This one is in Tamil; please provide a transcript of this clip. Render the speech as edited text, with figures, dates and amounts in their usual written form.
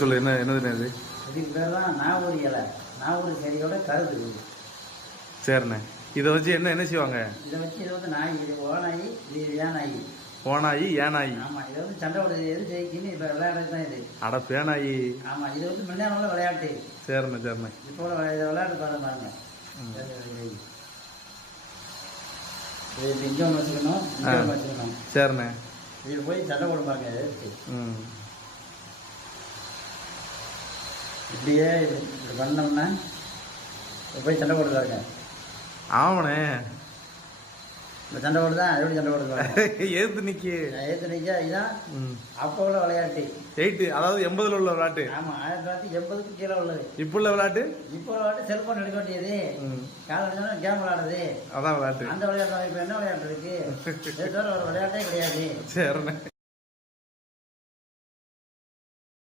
சொல்லு என்ன என்னதுண்ணே இது? இதுக்கு பேர் தான் நாவூர் இலை. நாவூர் செடியோட கருது. சரிண்ணே. இதை வச்சு என்ன செய்வாங்க? இதை வச்சு இது வந்து நாய், இது ஓநாய், இது ஏனாயி. ஓனாயி ஏனாயி. ஆமாம், இது வந்து சண்டை போடுறது எது ஜெயிக்குன்னு இப்போ விளையாடுறது தான் இது. அட பேனாயி. ஆமாம், இது வந்து முன்னாடி விளையாட்டு. சரிண்ணே சரிண்ணே. இப்போ இதை விளையாட்டு பாருங்க. இது இங்கே ஒன்று வச்சுக்கணும், இங்கே ஒன்று வச்சுக்கணும். சரிண்ணே. இதில் போய் சண்டை போட பாருங்க. இப்படியே இப்படி பண்ணோம்னா போய் சண்டை போட்டு பாருங்க. ஆமாண்ணே. இப்போ சண்டை போடுதான் எப்படி சண்டை போடுவாங்க. ஏத்து நிற்க இதுதான் அப்போ உள்ள விளையாட்டு. 8 அதாவது 80ல் உள்ள விளையாட்டு. ஆமாம், 1980க்கு கீழே உள்ளது. இப்போ உள்ள விளையாட்டு செல்போன் எடுக்க வேண்டியது, காலை அடிச்சோன்னா கேம் விளையாடுறது, அதான் விளையாட்டு. அந்த விளையாட்டு. இப்போ என்ன விளையாட்டு இருக்கு? ஒரு விளையாட்டே கிடையாது. சரிண்ணே.